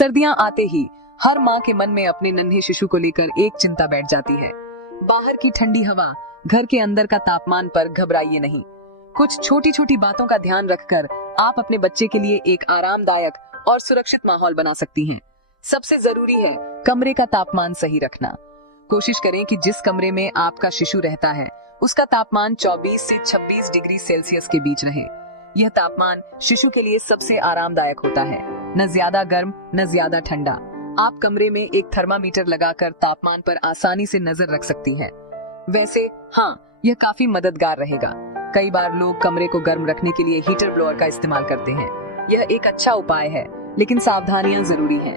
सर्दियां आते ही हर माँ के मन में अपने नन्हे शिशु को लेकर एक चिंता बैठ जाती है। बाहर की ठंडी हवा, घर के अंदर का तापमान पर घबराइए नहीं। कुछ छोटी छोटी बातों का ध्यान रखकर आप अपने बच्चे के लिए एक आरामदायक और सुरक्षित माहौल बना सकती हैं। सबसे जरूरी है कमरे का तापमान सही रखना। कोशिश करें कि जिस कमरे में आपका शिशु रहता है उसका तापमान 24 से 26 डिग्री सेल्सियस के बीच रहे। यह तापमान शिशु के लिए सबसे आरामदायक होता है, न ज्यादा गर्म न ज्यादा ठंडा। आप कमरे में एक थर्मामीटर लगाकर तापमान पर आसानी से नजर रख सकती हैं। वैसे हाँ, यह काफी मददगार रहेगा। कई बार लोग कमरे को गर्म रखने के लिए हीटर ब्लोअर का इस्तेमाल करते हैं। यह एक अच्छा उपाय है, लेकिन सावधानियां जरूरी हैं।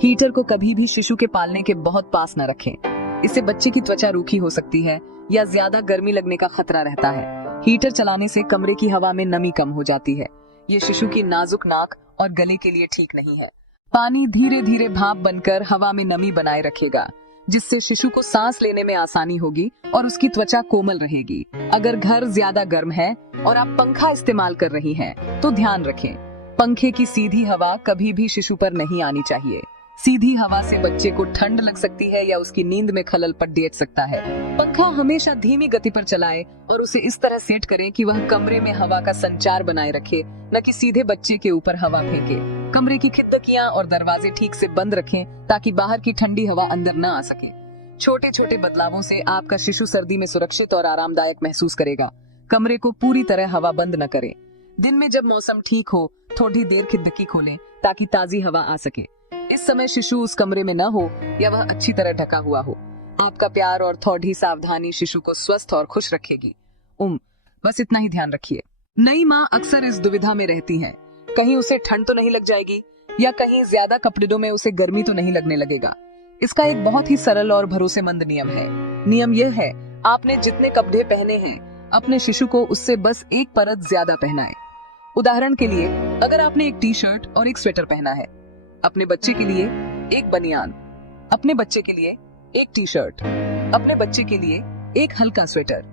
हीटर को कभी भी शिशु के पालने के बहुत पास न रखें। इससे बच्चे की त्वचा रूखी हो सकती है या ज्यादा गर्मी लगने का खतरा रहता है। हीटर चलाने से कमरे की हवा में नमी कम हो जाती है। ये शिशु की नाजुक नाक और गले के लिए ठीक नहीं है। पानी धीरे धीरे भाप बनकर हवा में नमी बनाए रखेगा, जिससे शिशु को सांस लेने में आसानी होगी और उसकी त्वचा कोमल रहेगी। अगर घर ज्यादा गर्म है और आप पंखा इस्तेमाल कर रही हैं, तो ध्यान रखें, पंखे की सीधी हवा कभी भी शिशु पर नहीं आनी चाहिए। सीधी हवा से बच्चे को ठंड लग सकती है या उसकी नींद में खलल पड़ सकता है। पंखा हमेशा धीमी गति पर चलाएं और उसे इस तरह सेट करें कि वह कमरे में हवा का संचार बनाए रखे, न कि सीधे बच्चे के ऊपर हवा फेंके। कमरे की खिड़कियां और दरवाजे ठीक से बंद रखें ताकि बाहर की ठंडी हवा अंदर न आ सके। छोटे छोटे बदलावों से आपका शिशु सर्दी में सुरक्षित और आरामदायक महसूस करेगा। कमरे को पूरी तरह हवा बंद न करें। दिन में जब मौसम ठीक हो, थोड़ी देर खिड़की खोलें ताकि ताजी हवा आ सके। इस समय शिशु उस कमरे में न हो या वह अच्छी तरह ढका हुआ हो। आपका प्यार और थोड़ी सावधानी शिशु को स्वस्थ और खुश रखेगी। बस इतना ही ध्यान रखिए। नई माँ अक्सर इस दुविधा में रहती हैं, कहीं उसे ठंड तो नहीं लग जाएगी या कहीं ज्यादा कपड़ों में उसे गर्मी तो नहीं लगने लगेगा। इसका एक बहुत ही सरल और भरोसेमंद नियम है। नियम यह है, आपने जितने कपड़े पहने हैं अपने शिशु को उससे बस एक परत ज्यादा पहनाएं। उदाहरण के लिए, अगर आपने एक टी शर्ट और एक स्वेटर पहना है, अपने बच्चे के लिए एक बनियान, अपने बच्चे के लिए एक टी शर्ट, अपने बच्चे के लिए एक हल्का स्वेटर।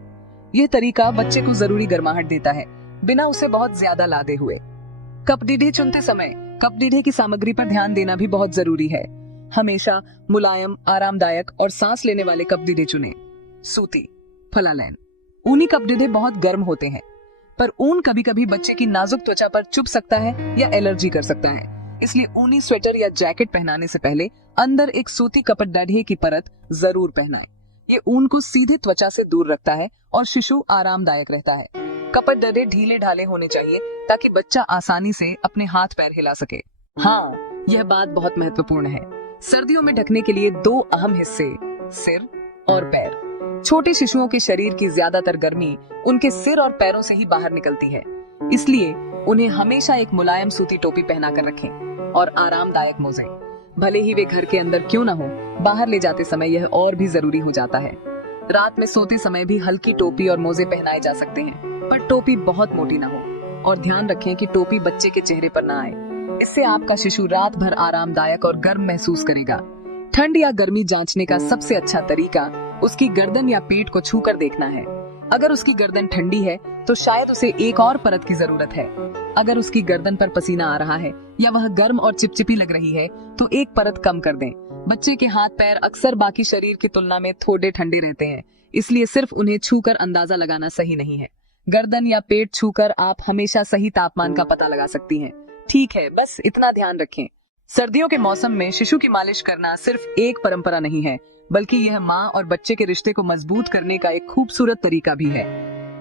यह तरीका बच्चे को जरूरी गर्माहट देता है, बिना उसे बहुत ज्यादा लादे हुए। कपड़े चुनते समय कपड़े की सामग्री पर ध्यान देना भी बहुत जरूरी है। हमेशा मुलायम, आरामदायक और सांस लेने वाले कपड़े चुनें। सूती, फलालैन, ऊनी कपड़े बहुत गर्म होते हैं, पर ऊन कभी कभी बच्चे की नाजुक त्वचा पर चुभ सकता है या एलर्जी कर सकता है। इसलिए ऊनी स्वेटर या जैकेट पहनाने से पहले अंदर एक सूती कपड़े की परत जरूर पहनाएं। ये ऊन को सीधे त्वचा से दूर रखता है और शिशु आरामदायक रहता है। कपड़े ढीले ढाले होने चाहिए ताकि बच्चा आसानी से अपने हाथ पैर हिला सके। हाँ, यह बात बहुत महत्वपूर्ण है। सर्दियों में ढकने के लिए दो अहम हिस्से, सिर और पैर। छोटे शिशुओं के शरीर की ज्यादातर गर्मी उनके सिर और पैरों से ही बाहर निकलती है, इसलिए उन्हें हमेशा एक मुलायम सूती टोपी पहना कर रखें और आरामदायक मोजे। भले ही वे घर के अंदर क्यों न हो, बाहर ले जाते समय यह और भी जरूरी हो जाता है। रात में सोते समय भी हल्की टोपी और मोजे पहनाए जा सकते हैं, पर टोपी बहुत मोटी न हो। और ध्यान रखें कि टोपी बच्चे के चेहरे पर न आए। इससे आपका शिशु रात भर आरामदायक और गर्म महसूस करेगा। ठंड या गर्मी जांचने का सबसे अच्छा तरीका उसकी गर्दन या पेट को छूकर देखना है। अगर उसकी गर्दन ठंडी है तो शायद उसे एक और परत की जरूरत है। अगर उसकी गर्दन पर पसीना आ रहा है या वह गर्म और चिपचिपी लग रही है तो एक परत कम कर दें। बच्चे के हाथ पैर अक्सर बाकी शरीर की तुलना में थोड़े ठंडे रहते हैं, इसलिए सिर्फ उन्हें छूकर अंदाजा लगाना सही नहीं है। गर्दन या पेट छूकर आप हमेशा सही तापमान का पता लगा सकती हैं। ठीक है, बस इतना ध्यान रखें। सर्दियों के मौसम में शिशु की मालिश करना सिर्फ एक परंपरा नहीं है, बल्कि यह माँ और बच्चे के रिश्ते को मजबूत करने का एक खूबसूरत तरीका भी है।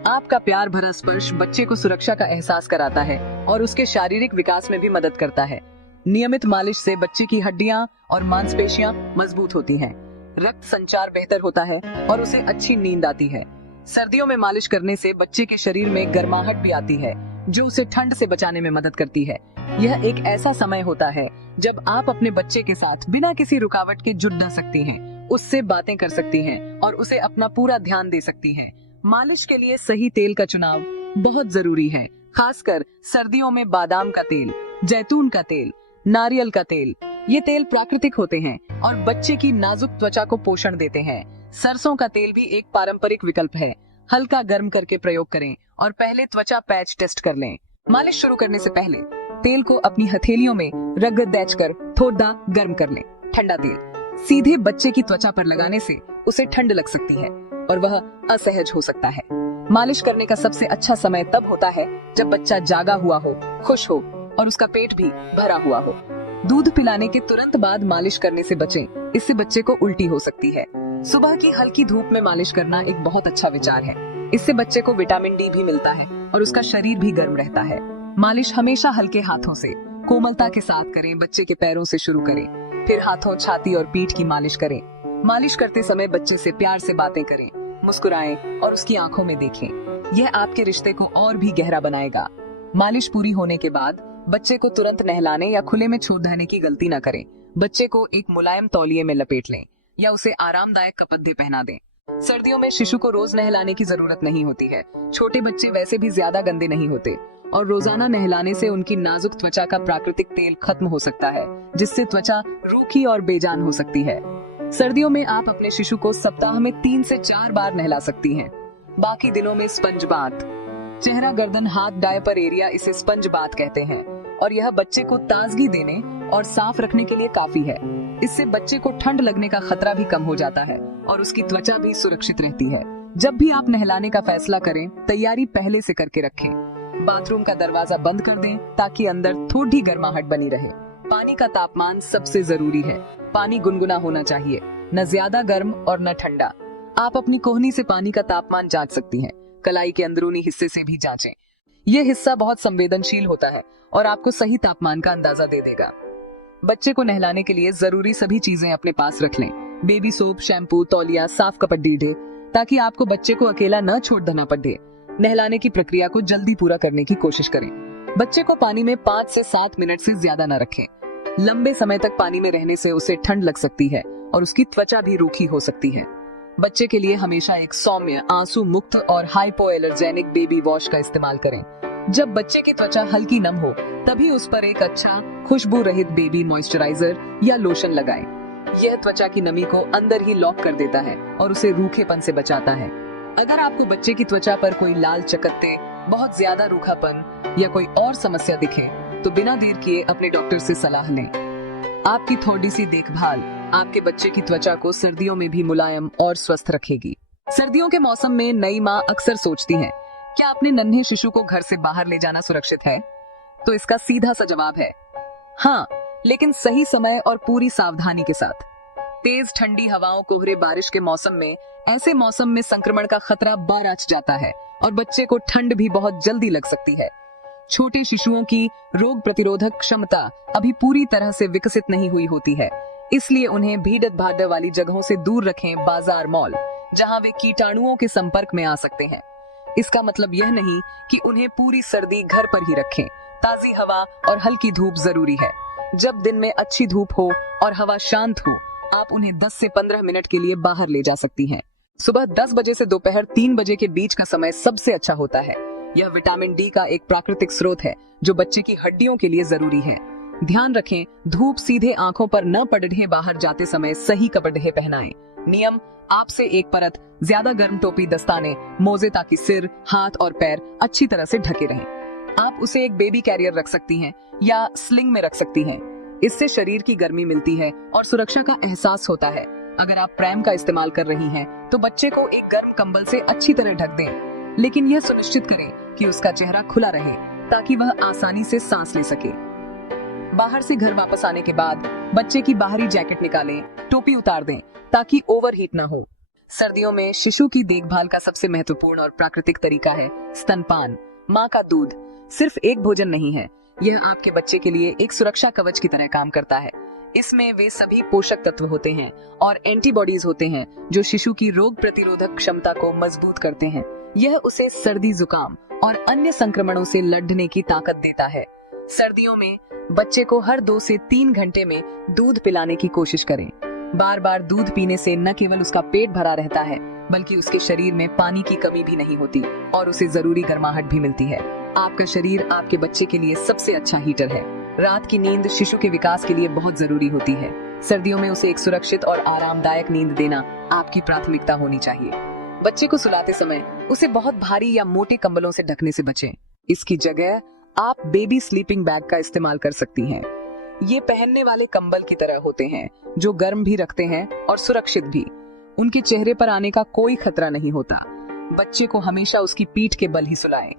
आपका प्यार भरा स्पर्श बच्चे को सुरक्षा का एहसास कराता है और उसके शारीरिक विकास में भी मदद करता है। नियमित मालिश से बच्चे की हड्डियां और मांसपेशियां मजबूत होती हैं, रक्त संचार बेहतर होता है और उसे अच्छी नींद आती है। सर्दियों में मालिश करने से बच्चे के शरीर में गर्माहट भी आती है, जो उसे ठंड से बचाने में मदद करती है। यह एक ऐसा समय होता है जब आप अपने बच्चे के साथ बिना किसी रुकावट के जुड़ सकती हैं, उससे बातें कर सकती हैं और उसे अपना पूरा ध्यान दे सकती हैं। मालिश के लिए सही तेल का चुनाव बहुत जरूरी है, खासकर सर्दियों में बादाम का तेल, जैतून का तेल, नारियल का तेल। ये तेल प्राकृतिक होते हैं और बच्चे की नाजुक त्वचा को पोषण देते हैं। सरसों का तेल भी एक पारंपरिक विकल्प है। हल्का गर्म करके प्रयोग करें और पहले त्वचा पैच टेस्ट कर लें। मालिश शुरू करने से पहले तेल को अपनी हथेलियों में रगड़ कर थोड़ा गर्म कर लें। ठंडा तेल सीधे बच्चे की त्वचा पर लगाने से उसे ठंड लग सकती है और वह असहज हो सकता है। मालिश करने का सबसे अच्छा समय तब होता है जब बच्चा जागा हुआ हो, खुश हो और उसका पेट भी भरा हुआ हो। दूध पिलाने के तुरंत बाद मालिश करने से बचें, इससे बच्चे को उल्टी हो सकती है। सुबह की हल्की धूप में मालिश करना एक बहुत अच्छा विचार है। इससे बच्चे को विटामिन डी भी मिलता है और उसका शरीर भी गर्म रहता है। मालिश हमेशा हल्के हाथों से कोमलता के साथ करें। बच्चे के पैरों से शुरू करें, फिर हाथों, छाती और पीठ की मालिश करें। मालिश करते समय बच्चे से प्यार से बातें करें, मुस्कुराएं और उसकी आंखों में देखें। यह आपके रिश्ते को और भी गहरा बनाएगा। मालिश पूरी होने के बाद बच्चे को तुरंत नहलाने या खुले में छोड़ देने की गलती न करें। बच्चे को एक मुलायम तौलिए में लपेट लें या उसे आरामदायक कपड़े पहना दें। सर्दियों में शिशु को रोज नहलाने की जरूरत नहीं होती है। छोटे बच्चे वैसे भी ज्यादा गंदे नहीं होते और रोजाना नहलाने से उनकी नाजुक त्वचा का प्राकृतिक तेल खत्म हो सकता है, जिससे त्वचा रूखी और बेजान हो सकती है। सर्दियों में आप अपने शिशु को सप्ताह में 3 से 4 बार नहला सकती हैं। बाकी दिनों में स्पंज बाथ, चेहरा, गर्दन, हाथ, डायपर एरिया, इसे स्पंज बाथ कहते हैं और यह बच्चे को ताजगी देने और साफ रखने के लिए काफी है। इससे बच्चे को ठंड लगने का खतरा भी कम हो जाता है और उसकी त्वचा भी सुरक्षित रहती है। जब भी आप नहलाने का फैसला करें, तैयारी पहले से करके रखें। बाथरूम का दरवाजा बंद कर दें ताकि अंदर थोड़ी गर्माहट बनी रहे। पानी का तापमान सबसे जरूरी है। पानी गुनगुना होना चाहिए, न ज्यादा गर्म और न ठंडा। आप अपनी कोहनी से पानी का तापमान जांच सकती हैं। कलाई के अंदरूनी हिस्से से भी जांचें। यह हिस्सा बहुत संवेदनशील होता है और आपको सही तापमान का अंदाजा दे देगा। बच्चे को नहलाने के लिए जरूरी सभी चीजें अपने पास रख लें। बेबी सोप, शैम्पू, तौलिया, साफ कपड़े, ताकि आपको बच्चे को अकेला न छोड़ देना पड़े। नहलाने की प्रक्रिया को जल्दी पूरा करने की कोशिश करें। बच्चे को पानी में 5 से 7 मिनट से ज्यादा न रखें। लंबे समय तक पानी में रहने से उसे ठंड लग सकती है और उसकी त्वचा भी रूखी हो सकती है। बच्चे के लिए हमेशा एक सौम्य, आंसू मुक्त और हाइपोएलर्जेनिक बेबी वॉश का इस्तेमाल करें। जब बच्चे की त्वचा हल्की नम हो, तभी उस पर एक अच्छा खुशबू रहित बेबी मॉइस्चराइजर या लोशन लगाएं। यह त्वचा की नमी को अंदर ही लॉक कर देता है और उसे रूखेपन से बचाता है। अगर आपको बच्चे की त्वचा पर कोई लाल चकत्ते, बहुत ज्यादा रूखापन या कोई और समस्या दिखे, तो बिना देर किए अपने डॉक्टर से सलाह लें। आपकी थोड़ी सी देखभाल आपके बच्चे की त्वचा को सर्दियों में भी मुलायम और स्वस्थ रखेगी। सर्दियों के मौसम में नई माँ अक्सर सोचती हैं, क्या अपने नन्हे शिशु को घर से बाहर ले जाना सुरक्षित है? तो इसका सीधा सा जवाब है हाँ, लेकिन सही समय और पूरी सावधानी के साथ। तेज ठंडी हवाओं, कोहरे, बारिश के मौसम में, ऐसे मौसम में संक्रमण का खतरा बढ़ जाता है और बच्चे को ठंड भी बहुत जल्दी लग सकती है। छोटे शिशुओं की रोग प्रतिरोधक क्षमता अभी पूरी तरह से विकसित नहीं हुई होती है, इसलिए उन्हें भीड़ भाड़ वाली जगहों से दूर रखें। बाजार, मॉल, जहां वे कीटाणुओं के संपर्क में आ सकते हैं। इसका मतलब यह नहीं कि उन्हें पूरी सर्दी घर पर ही रखें। ताजी हवा और हल्की धूप जरूरी है। जब दिन में अच्छी धूप हो और हवा शांत हो, आप उन्हें 10 से 15 मिनट के लिए बाहर ले जा सकती हैं। सुबह 10 बजे से दोपहर 3 बजे के बीच का समय सबसे अच्छा होता है। यह विटामिन डी का एक प्राकृतिक स्रोत है जो बच्चे की हड्डियों के लिए जरूरी है। ध्यान रखें, धूप सीधे आंखों पर न पड़े। बाहर जाते समय सही कपड़े पहनाएं। नियम, आपसे एक परत ज्यादा गर्म टोपी, दस्ताने, मोजे, ताकि सिर, हाथ और पैर अच्छी तरह से ढके रहें। आप उसे एक बेबी कैरियर रख सकती हैं या स्लिंग में रख सकती हैं। इससे शरीर की गर्मी मिलती है और सुरक्षा का एहसास होता है। अगर आप प्रैम का इस्तेमाल कर रही हैं, तो बच्चे को एक गर्म कंबल से अच्छी तरह ढक दें, लेकिन यह सुनिश्चित करें कि उसका चेहरा खुला रहे ताकि वह आसानी से सांस ले सके। बाहर से घर वापस आने के बाद बच्चे की बाहरी जैकेट निकालें, टोपी उतार दें ताकि ओवरहीट ना हो। सर्दियों में शिशु की देखभाल का सबसे महत्वपूर्ण और प्राकृतिक तरीका है स्तनपान। माँ का दूध सिर्फ एक भोजन नहीं है, यह आपके बच्चे के लिए एक सुरक्षा कवच की तरह काम करता है। इसमें वे सभी पोषक तत्व होते हैं और एंटीबॉडीज होते हैं जो शिशु की रोग प्रतिरोधक क्षमता को मजबूत करते हैं। यह उसे सर्दी, जुकाम और अन्य संक्रमणों से लड़ने की ताकत देता है। सर्दियों में बच्चे को हर 2 से 3 घंटे में दूध पिलाने की कोशिश करें। बार बार दूध पीने से न केवल उसका पेट भरा रहता है, बल्कि उसके शरीर में पानी की कमी भी नहीं होती और उसे जरूरी गर्माहट भी मिलती है। आपका शरीर आपके बच्चे के लिए सबसे अच्छा हीटर है। रात की नींद शिशु के विकास के लिए बहुत जरूरी होती है। सर्दियों में उसे एक सुरक्षित और आरामदायक नींद देना आपकी प्राथमिकता होनी चाहिए। बच्चे को सुलाते समय उसे बहुत भारी या मोटे कंबलों से ढकने से बचें। इसकी जगह आप बेबी स्लीपिंग बैग का इस्तेमाल कर सकती हैं। ये पहनने वाले कंबल की तरह होते हैं जो गर्म भी रखते हैं और सुरक्षित भी। उनके चेहरे पर आने का कोई खतरा नहीं होता। बच्चे को हमेशा उसकी पीठ के बल ही सुलाएं।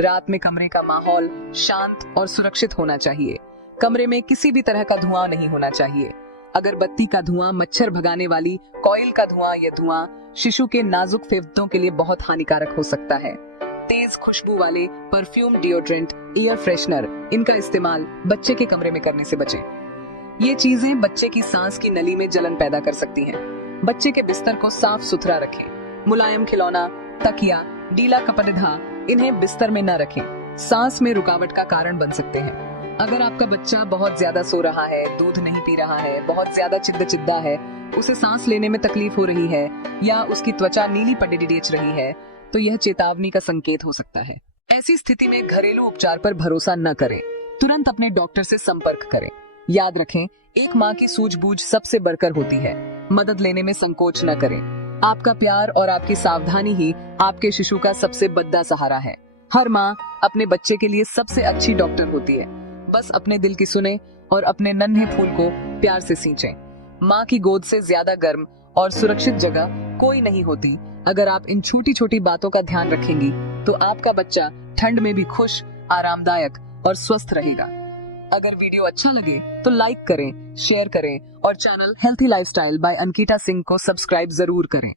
रात में कमरे का माहौल शांत और सुरक्षित होना चाहिए। कमरे में किसी भी तरह का धुआं नहीं होना चाहिए। अगरबत्ती का धुआं, मच्छर भगाने वाली कॉइल का धुआं, यह धुआं शिशु के नाजुक फेफड़ों के लिए बहुत हानिकारक हो सकता है। तेज खुशबू वाले परफ्यूम, डिओड्रेंट, एयर फ्रेशनर, इनका इस्तेमाल बच्चे के कमरे में करने से बचें। ये चीजें बच्चे की सांस की नली में जलन पैदा कर सकती हैं। बच्चे के बिस्तर को साफ सुथरा रखें। मुलायम खिलौना, तकिया, ढीला कपड़धा इन्हें बिस्तर में न रखें। सांस में रुकावट का कारण बन सकते हैं। अगर आपका बच्चा बहुत ज्यादा सो रहा है, दूध नहीं पी रहा है, बहुत ज्यादा चिद्दा है, उसे सांस लेने में तकलीफ हो रही है या उसकी त्वचा नीली पड़ेच रही है, तो यह चेतावनी का संकेत हो सकता है। ऐसी स्थिति में घरेलू उपचार पर भरोसा न करें। तुरंत अपने डॉक्टर से संपर्क करें। याद रखें, एक माँ की सूझबूझ सबसे बढ़कर होती है। मदद लेने में संकोच न करें। आपका प्यार और आपकी सावधानी ही आपके शिशु का सबसे बड़ा सहारा है। हर माँ अपने बच्चे के लिए सबसे अच्छी डॉक्टर होती है। बस अपने दिल की सुने और अपने नन्हे फूल को प्यार से सींचें। माँ की गोद से ज्यादा गर्म और सुरक्षित जगह कोई नहीं होती। अगर आप इन छोटी छोटी बातों का ध्यान रखेंगी तो आपका बच्चा ठंड में भी खुश, आरामदायक और स्वस्थ रहेगा। अगर वीडियो अच्छा लगे तो लाइक करें, शेयर करें और channel healthy lifestyle by Ankita Singh को सब्सक्राइब जरूर करें।